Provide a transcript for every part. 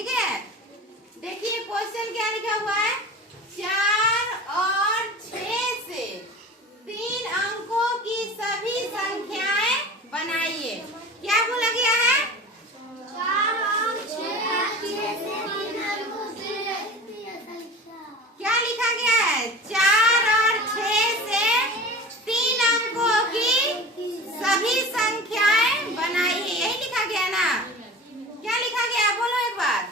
ठीक है। देखिए क्वेश्चन क्या लिखा हुआ है, 4 और 6 से 3 अंकों की सभी संख्याएं बनाइए। क्या बोला गया है? 4 और 6 से 3 अंकों से क्या लिखा गया है? 4 और 6 से 3 अंकों की सभी संख्याएं बनाइए। यही लिखा गया ना? क्या लिखा गया? बोलो एक बार।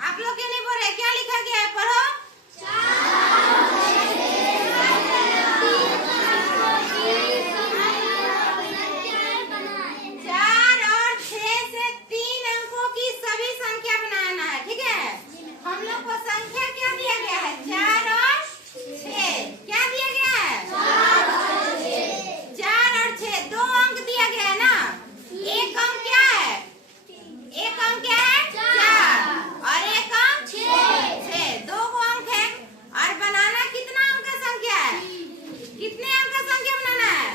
आप लोग क्यों नहीं बोल रहे? क्या लिखा गया है? पढ़ो। 4 और 6 से 3 अंकों की सभी संख्या बनाना है, ठीक है। हम लोग को संख्या क्या दिया गया है? 4 और 6। क्या दिया गया है? 4 और 6 दो अंक दिया गया है ना। एक अंक क्या है? एक अंक क्या है? 4 और एक अंक 6। दो को अंक है। और बनाना कितना अंक का संख्या है? कितने अंक का संख्या बनाना है?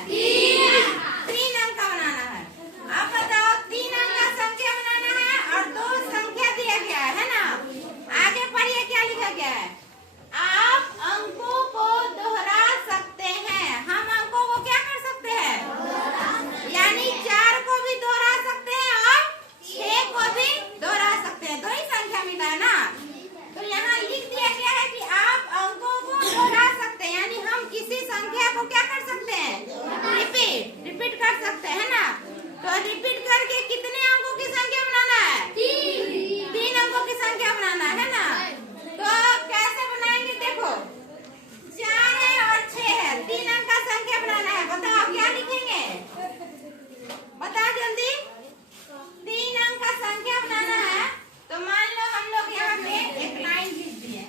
3 अंक का बनाना है। आप बताओ, 3 अंक का संख्या बनाना है और 2 संख्या दिया गया है ना। आगे पढ़िए क्या लिखा गया है। आप अंकों को दोहरा सकते हैं। हम अंकों को क्या कर सकते हैं? यानी 4 को भी दोहरा सकते हैं और 6 को भी दोहरा सकते हैं। दो ही संख्या मिला है ना। तो यहाँ लिख दिया गया है कि आप अंकों को दोहरा सकते हैं, यानी हम किसी संख्या को क्या कर सकते हैं? रिपीट कर सकते हैं ना। तो रिपीट करके कितने अंकों की संख्या बनाना है? 3 अंकों की संख्या बनाना है ना। तो कैसे बनाएंगे? देखो 4 है और 6 है, 3 अंक का संख्या बनाना है। बताओ क्या लिखेंगे? बताओ जल्दी। 3 अंक का संख्या बनाना है। तो मान लो हम लोग यहाँ पे एक लाइन लिख दिए,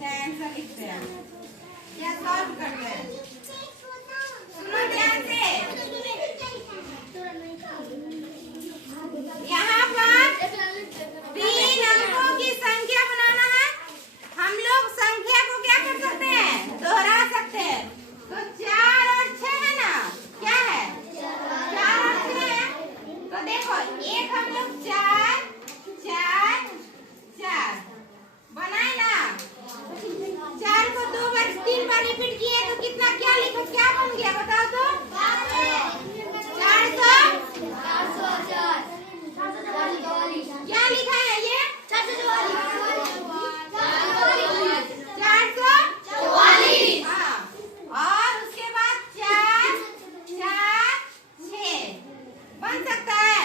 चाहे आंसर लिखते हैं या सॉल्व करते हैं। सुनो ध्यान से। यहाँ पर 3 अंकों की संख्या बनाना है। हम लोग संख्या को क्या कर सकते हैं? दोहरा सकते हैं। तो 4 और 6 है ना। क्या है? 4 और 6 है। तो देखो एक हम लोग 4 4 4 बनाए ना। 4 को 2 बार 3 बार रिपीट किए तो कितना क्या लिखा, क्या बन गया बताओ तो? 400। क्या लिखा है ये? 444। हाँ, और उसके बाद 4 4 6 बन सकता है।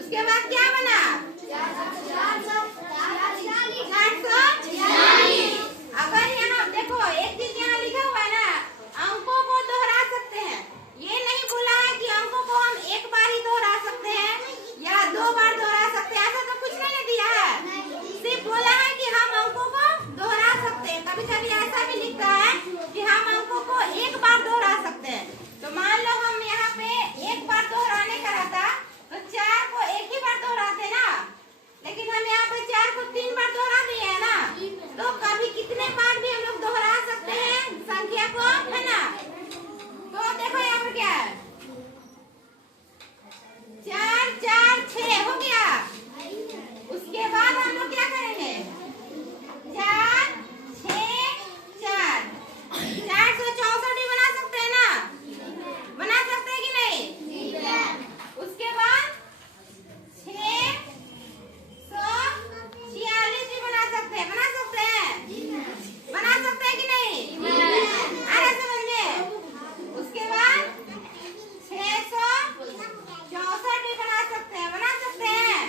उसके बाद क्या बना? 440। अगर यहाँ देखो एक चीज यहाँ लिखा हुआ है ना, अंकों को दोहरा सकते हैं। ये नहीं बोला है कि अंकों को हम एक बार ही दोहरा सकते हैं या 2 बार दोहरा सकते हैं, ऐसा तो कुछ नहीं दिया है। सिर्फ बोला है कि हम अंकों को दोहरा सकते हैं। कभी कभी ऐसा भी लिखता है कि हम अंकों को एक बार दोहरा सकते हैं। तो मान लो हम यहाँ पे एक बार दोहराने का रहता तो 4 को एक ही बार दोहराते ना, लेकिन हम यहाँ पे 4 को 3 बार दोहरा दिए है ना। तो कभी कितने बार भी हम लोग दोहरा सकते हैं संख्या को, है ना। तो देखो यहाँ पर क्या है, 4 4 6 हो गया। उसके बाद हम लोग क्या करेंगे? 4 6 4 464 भी बना सकते हैं ना। बना सकते हैं कि नहीं? उसके बाद 646 भी बना सकते हैं। बना सकते हैं? बना सकते हैं कि नहीं? आ रहा समझ में? उसके बाद 664 भी बना सकते हैं। बना सकते हैं?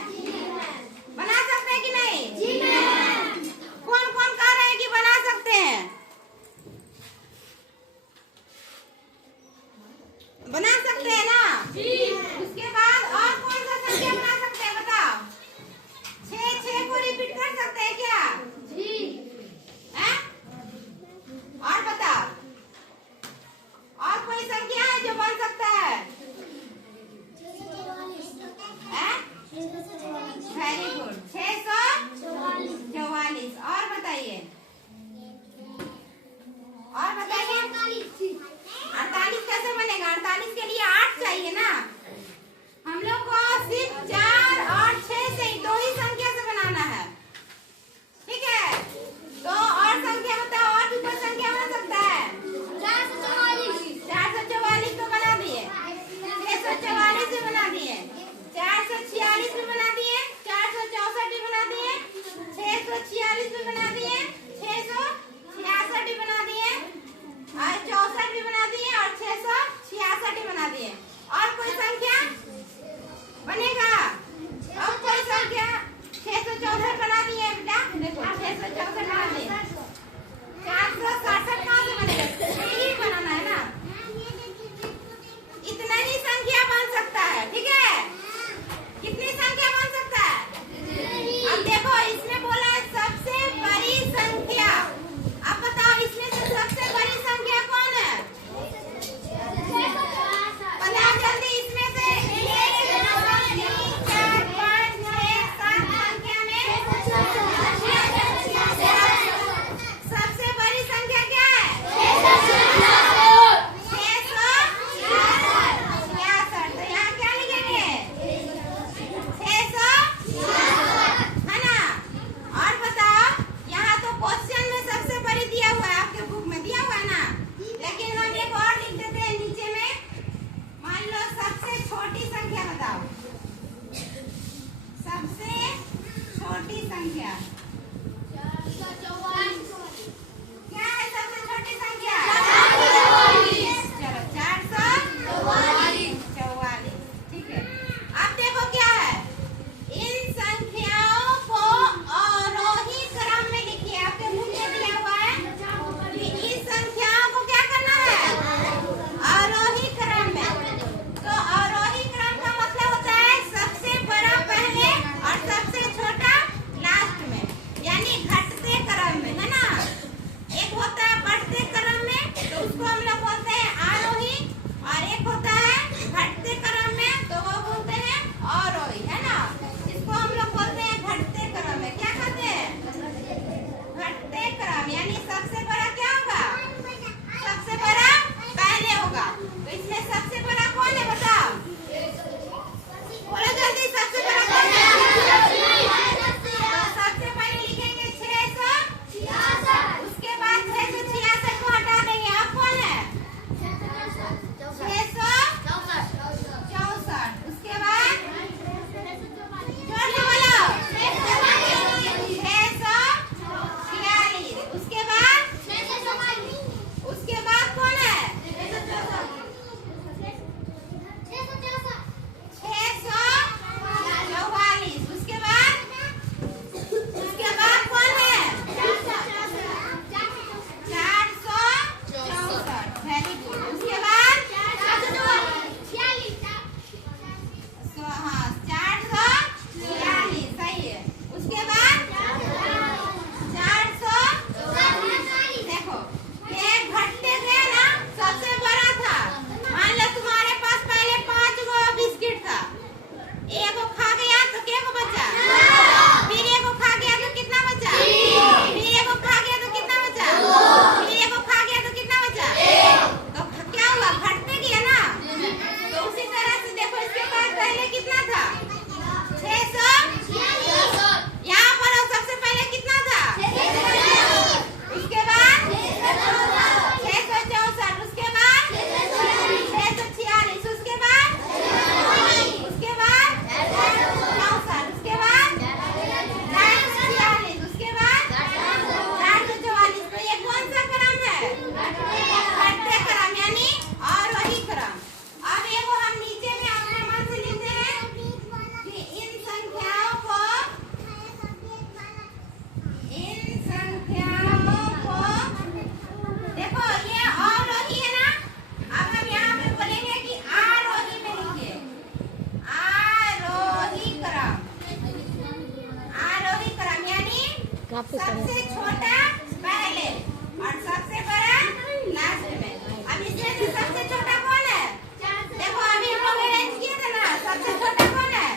बना सकते हैं कि नहीं? कौन कौन कह रहे हैं कि बना सकते हैं? बना सकते हैं ना। उसके बाद और कौन सा संख्या बना सकते हैं? बताओ। 6 को रिपीट कर सकते हैं क्या? हैं? और बताओ, और कोई संख्या है जो बन सकता है? Very good, 644। और बताइए, और बताइए। 48 कैसे बनेगा? 48 सबसे छोटा पहले और सबसे बड़ा लास्ट में। अब इसमें से सबसे छोटा कौन है? देखो अभी हम लोग अरेंज किए थे ना, सबसे छोटा कौन है?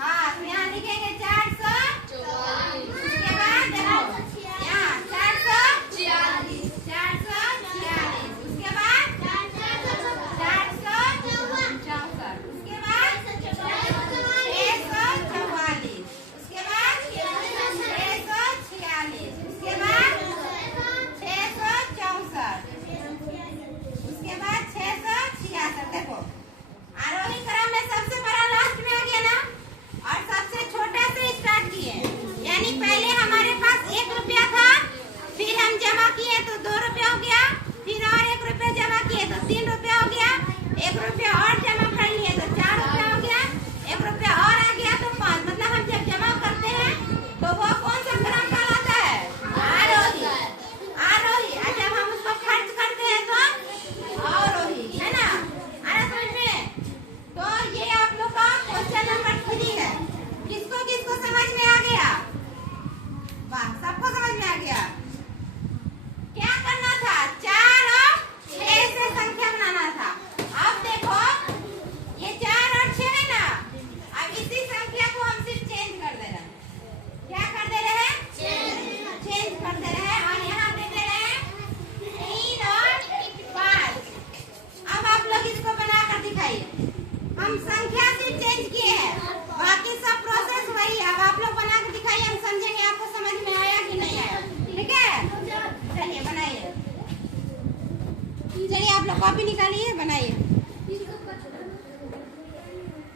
हाँ, तो यहाँ लिखेंगे 444। उसके बाद देखो यहाँ 446। उसके बाद 464। उसके बाद 644। उसके बाद 646। उसके बाद 664। उसके बाद 666। देखो आरोही क्रम में सबसे बड़ा लास्ट में आ गया ना, और सबसे छोटा से स्टार्ट किए। यानी पहले हमारे पास 1 रुपया था, फिर हम जमा किए तो 2 रुपया हो गया, फिर और 1 रुपया जमा किए तो 3 रुपया हो गया, 1 रुपया